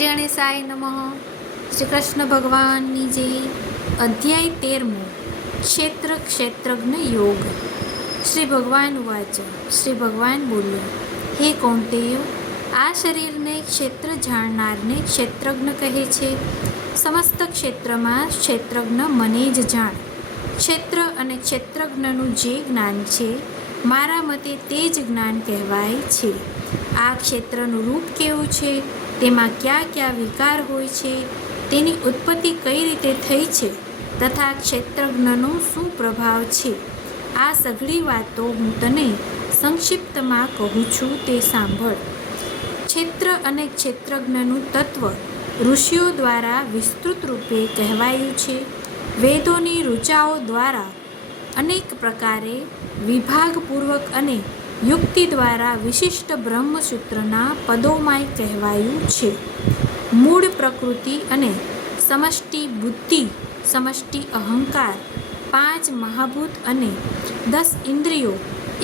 શ્રી ગણેશાય નમઃ. શ્રી કૃષ્ણ ભગવાનની જય. અધ્યાય 13. ક્ષેત્ર ક્ષેત્રજ્ઞ યોગ. શ્રી ભગવાન વાચ. શ્રી ભગવાન બોલ્યા, હે કૌંતેય, આ શરીરને ક્ષેત્ર જાણનારને ક્ષેત્રજ્ઞ કહે છે. સમસ્ત ક્ષેત્રમાં ક્ષેત્રજ્ઞ મને જ જાણ. ક્ષેત્ર અને ક્ષેત્રજ્ઞનું જે જ્ઞાન છે, મારા મતે તે જ જ્ઞાન કહેવાય છે. આ ક્ષેત્રનું રૂપ કેવું છે, તેમાં કયા કયા વિકાર હોય છે, તેની ઉત્પત્તિ કઈ રીતે થઈ છે, તથા ક્ષેત્રજ્ઞનો શું પ્રભાવ છે, આ સઘળી વાતો હું તને સંક્ષિપ્તમાં કહું છું, તે સાંભળ. ક્ષેત્ર અને ક્ષેત્રજ્ઞનું તત્વ ઋષિઓ દ્વારા વિસ્તૃત રૂપે કહેવાયું છે. વેદોની ઋચાઓ દ્વારા અનેક પ્રકારે વિભાગપૂર્વક અને યુક્તિ દ્વારા વિશિષ્ટ બ્રહ્મસૂત્રના પદોમાંય કહેવાયું છે. મૂળ પ્રકૃતિ અને સમષ્ટિ બુદ્ધિ, સમષ્ટિ અહંકાર, 5 મહાભૂત અને 10 ઇન્દ્રિયો,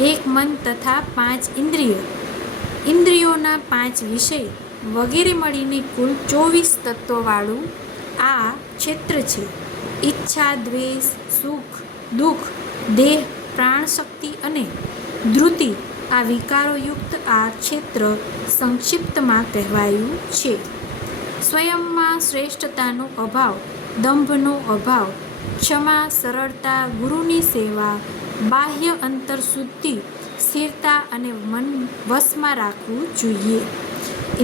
1 મન તથા 5 ઇન્દ્રિય, ઇન્દ્રિયોના 5 વિષય વગેરે મળીને કુલ 24 તત્વવાળું આ ક્ષેત્ર છે. ઈચ્છા, દ્વેષ, સુખ, દુઃખ, દેહ, પ્રાણશક્તિ અને ધૃતિ, આ વિકારોયુક્ત આ ક્ષેત્ર સંક્ષિપ્તમાં કહેવાયું છે. સ્વયંમાં શ્રેષ્ઠતાનો અભાવ, દંભનો અભાવ, ક્ષમા, સરળતા, ગુરુની સેવા, બાહ્ય અંતર શુદ્ધિ, સ્થિરતા અને મન વશમાં રાખવું જોઈએ.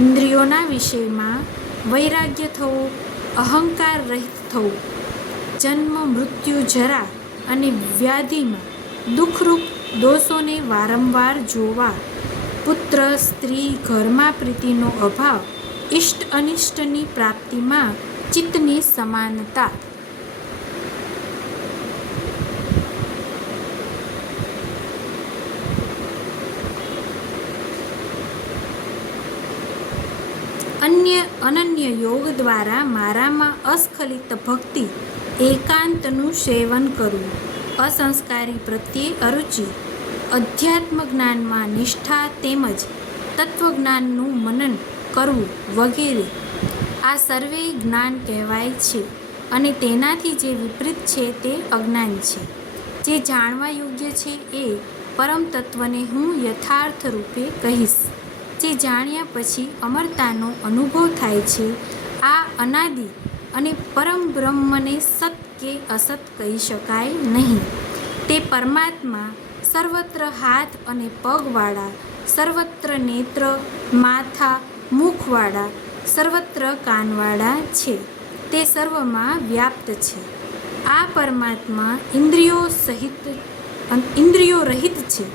ઇન્દ્રિયોના વિષયમાં વૈરાગ્ય થવું, અહંકાર રહિત થવું, જન્મ, મૃત્યુ, જરા અને વ્યાધિમાં દુઃખરૂપ દોષોને વારંવાર જોવા, પુત્ર, સ્ત્રી, ઘરમાં પ્રીતિનો અભાવ, ઇષ્ટ અનિષ્ટની પ્રાપ્તિમાં ચિત્તની સમાનતા, અનન્ય યોગ દ્વારા મારામાં અસ્ખલિત ભક્તિ, એકાંતનું સેવન કરવું, અસંસ્કારી પ્રત્યે અરુચિ, અધ્યાત્મ જ્ઞાનમાં નિષ્ઠા તેમજ તત્વજ્ઞાનનું મનન કરવું વગેરે, આ સર્વે જ્ઞાન કહેવાય છે. અને તેનાથી જે વિપરીત છે તે અજ્ઞાન છે. જે જાણવા યોગ્ય છે એ પરમ તત્વને હું યથાર્થ રૂપે કહીશ. જે જાણ્યા પછી અમરતાનો અનુભવ થાય છે, આ અનાદિ અને પરમ બ્રહ્મને સત કે અસત કહી શકાય નહીં. તે પરમાત્મા સર્વત્ર હાથ અને પગવાળા, સર્વત્ર નેત્ર, માથા, મુખવાળા, સર્વત્ર કાનવાળા છે. તે સર્વમાં વ્યાપ્ત છે. આ પરમાત્મા ઇન્દ્રિયો રહિત છે,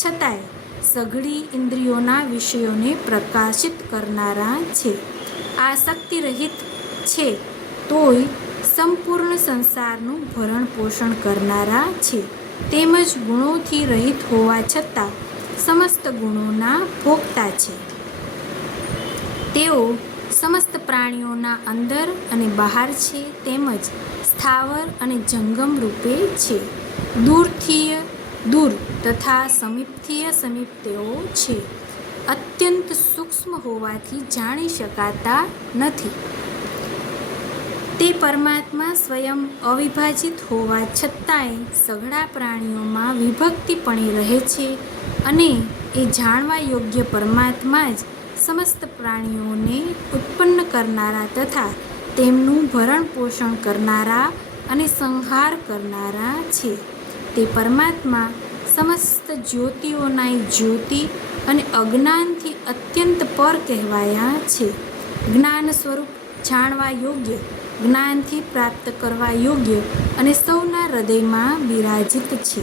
છતાંય સઘળી ઇન્દ્રિયોના વિષયોને પ્રકાશિત કરનારા છે. આ શક્તિ રહિત છે, તોય સંપૂર્ણ સંસારનું ભરણ પોષણ કરનારા છે. તેમજ ગુણોથી રહિત હોવા છતાં સમસ્ત ગુણોના ભોગતા છે. તેઓ સમસ્ત પ્રાણીઓના અંદર અને બહાર છે, તેમજ સ્થાવર અને જંગમ રૂપે છે. દૂરથી દૂર તથા સમીપથી સમીપ તેઓ છે. અત્યંત સૂક્ષ્મ હોવાથી જાણી શકાતા નથી. તે પરમાત્મા સ્વયં અવિભાજિત હોવા છતાંય સઘળા પ્રાણીઓમાં વિભક્તિપણે રહે છે. અને એ જાણવા યોગ્ય પરમાત્મા જ સમસ્ત પ્રાણીઓને ઉત્પન્ન કરનારા તથા તેમનું ભરણ પોષણ કરનારા અને સંહાર કરનારા છે. તે પરમાત્મા સમસ્ત જ્યોતિઓના જ્યોતિ અને અજ્ઞાનથી અત્યંત પર કહેવાયા છે. જ્ઞાન સ્વરૂપ, જાણવા યોગ્ય, જ્ઞાનથી પ્રાપ્ત કરવા યોગ્ય અને સૌના હૃદયમાં બિરાજિત છે.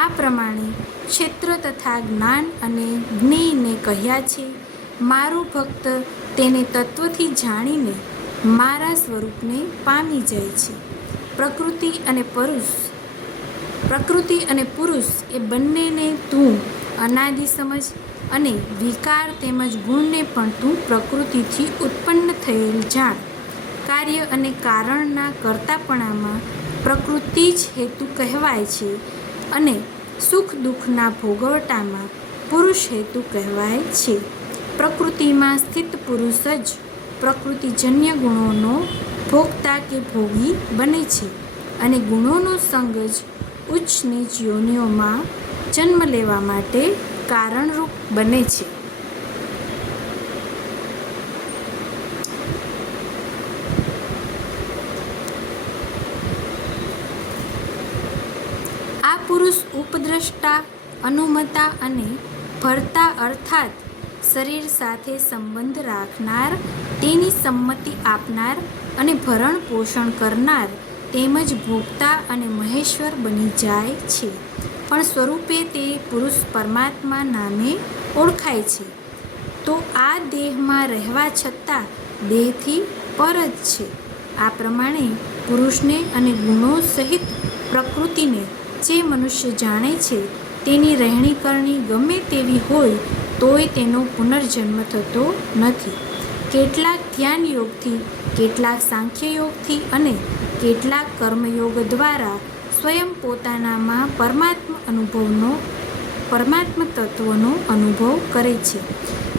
આ પ્રમાણે ક્ષેત્ર તથા જ્ઞાન અને જ્ઞેયને કહ્યા છે. મારો ભક્ત તેને તત્વથી જાણીને મારા સ્વરૂપને પામી જાય છે. પ્રકૃતિ અને પુરુષ એ બંનેને તું અનાદિ સમજ, અને વિકાર તેમજ ગુણને પણ તું પ્રકૃતિથી ઉત્પન્ન થયેલ જાણ. કાર્ય અને કારણના કર્તાપણામાં પ્રકૃતિ જ હેતુ કહેવાય છે, અને સુખ દુઃખના ભોગવટામાં પુરુષ હેતુ કહેવાય છે. પ્રકૃતિમાં સ્થિત પુરુષ જ પ્રકૃતિજન્ય ગુણોનો ભોગતા કે ભોગી બને છે અને ગુણોનો સંગ જ ઉચ્ચ નીચ યોનિઓમાં જન્મ લેવા માટે કારણરૂપ બને છે. આ પુરુષ ઉપદ્રષ્ટા, અનુમતા અને ભર્તા અર્થાત શરીર સાથે સંબંધ રાખનાર, તેની સંમતિ આપનાર અને ભરણ પોષણ કરનાર તેમજ ભોગતા અને મહેશ્વર બની જાય છે. પણ સ્વરૂપે તે પુરુષ પરમાત્મા નામે ઓળખાય છે. તો આ દેહમાં રહેવા છતાં દેહથી પર જ છે. આ પ્રમાણે પુરુષને અને ગુણો સહિત પ્રકૃતિને જે મનુષ્ય જાણે છે તેની રહેણી કરણી ગમે તેવી હોય તોય તેનો પુનર્જન્મ થતો નથી. કેટલાક ધ્યાન યોગથી, કેટલાક સાંખ્ય યોગથી અને કેટલાક કર્મયોગ દ્વારા સ્વયં પોતાનામાં પરમાત્મ તત્વનો અનુભવ કરે છે.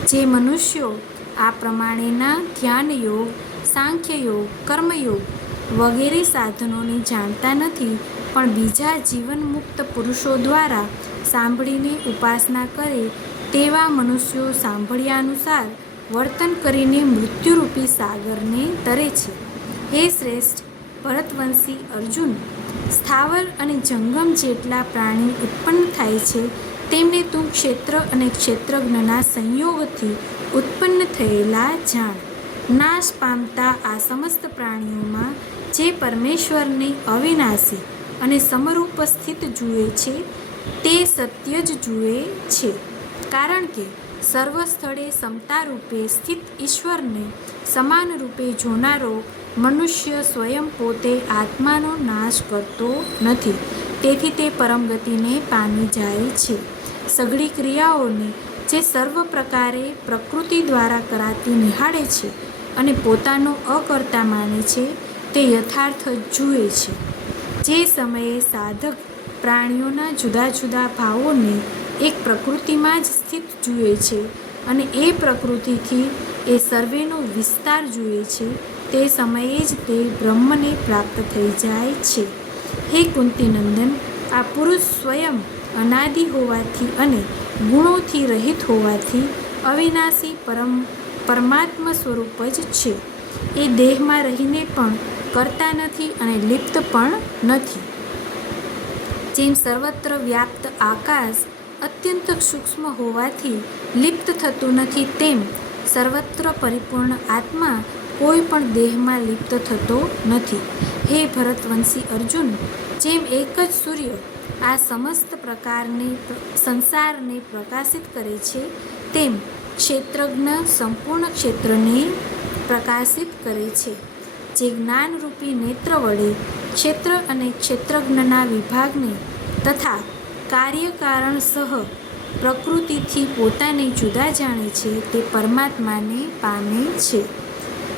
જે મનુષ્યો આ પ્રમાણેના ધ્યાન યોગ, સાંખ્ય યોગ, કર્મયોગ વગેરે સાધનોને જાણતા નથી પણ બીજા જીવનમુક્ત પુરુષો દ્વારા સાંભળીને ઉપાસના કરે તેવા મનુષ્યો સાંભળ્યાનુસાર વર્તન કરીને મૃત્યુરૂપી સાગરને તરે છે. હે શ્રેષ્ઠ ભરતવંશી અર્જુન, સ્થાવર અને જંગમ જેટલા પ્રાણી ઉત્પન્ન થાય છે તેમને તું ક્ષેત્ર અને ક્ષેત્રજ્ઞના સંયોગથી ઉત્પન્ન થયેલા જાણ. નાશ પામતા આ સમસ્ત પ્રાણીઓમાં જે પરમેશ્વરને અવિનાશી અને સમરૂપ સ્થિત જુએ છે તે સત્ય જ જુએ છે. કારણ કે સર્વ સ્થળે સમતારૂપે સ્થિત ઈશ્વરને સમાન રૂપે જોનારો મનુષ્ય સ્વયં પોતે આત્માનો નાશ કરતો નથી. તેથી તે પરમગતિને પામી જાય છે. સઘળી ક્રિયાઓને જે સર્વ પ્રકારે પ્રકૃતિ દ્વારા કરાતી નિહાળે છે અને પોતાનો અકર્તા માને છે તે યથાર્થ જુએ છે. જે સમયે સાધક પ્રાણીઓના જુદા જુદા ભાવોને એક પ્રકૃતિમાં જ સ્થિત જુએ છે અને એ પ્રકૃતિથી એ સર્વેનો વિસ્તાર જુએ છે તે સમયે જ તે બ્રહ્મને પ્રાપ્ત થઈ જાય છે. હે કુંતીનંદન, આ પુરુષ સ્વયં અનાદિ હોવાથી અને ગુણોથી રહિત હોવાથી અવિનાશી પરમાત્મ સ્વરૂપ જ છે. એ દેહમાં રહીને પણ કરતા નથી અને લિપ્ત પણ નથી. જેમ સર્વત્ર વ્યાપ્ત આકાશ અત્યંત સૂક્ષ્મ હોવાથી લિપ્ત થતું નથી તેમ સર્વત્ર પરિપૂર્ણ આત્મા કોઈ પણ દેહમાં લિપ્ત થતો નથી. હે ભરતવંશી અર્જુન, જેમ એક જ સૂર્ય આ સમસ્ત પ્રકારને સંસારને પ્રકાશિત કરે છે તેમ ક્ષેત્રજ્ઞ સંપૂર્ણ ક્ષેત્રને પ્રકાશિત કરે છે. જે જ્ઞાનરૂપી નેત્ર વડે ક્ષેત્ર અને ક્ષેત્રજ્ઞના વિભાગને તથા કાર્યકારણ સહ પ્રકૃતિથી પોતાને જુદા જાણે છે તે પરમાત્માને પામે છે.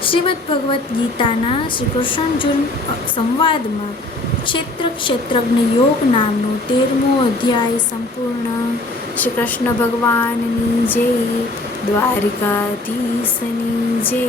શ્રીમદ્ ભગવદ્ ગીતાના શ્રી કૃષ્ણાર્જુન સંવાદમાં ક્ષેત્ર ક્ષેત્રજ્ઞ યોગ નામનો 13મો અધ્યાય સંપૂર્ણ. શ્રી કૃષ્ણ ભગવાનની જય. દ્વારિકાધીશની જય.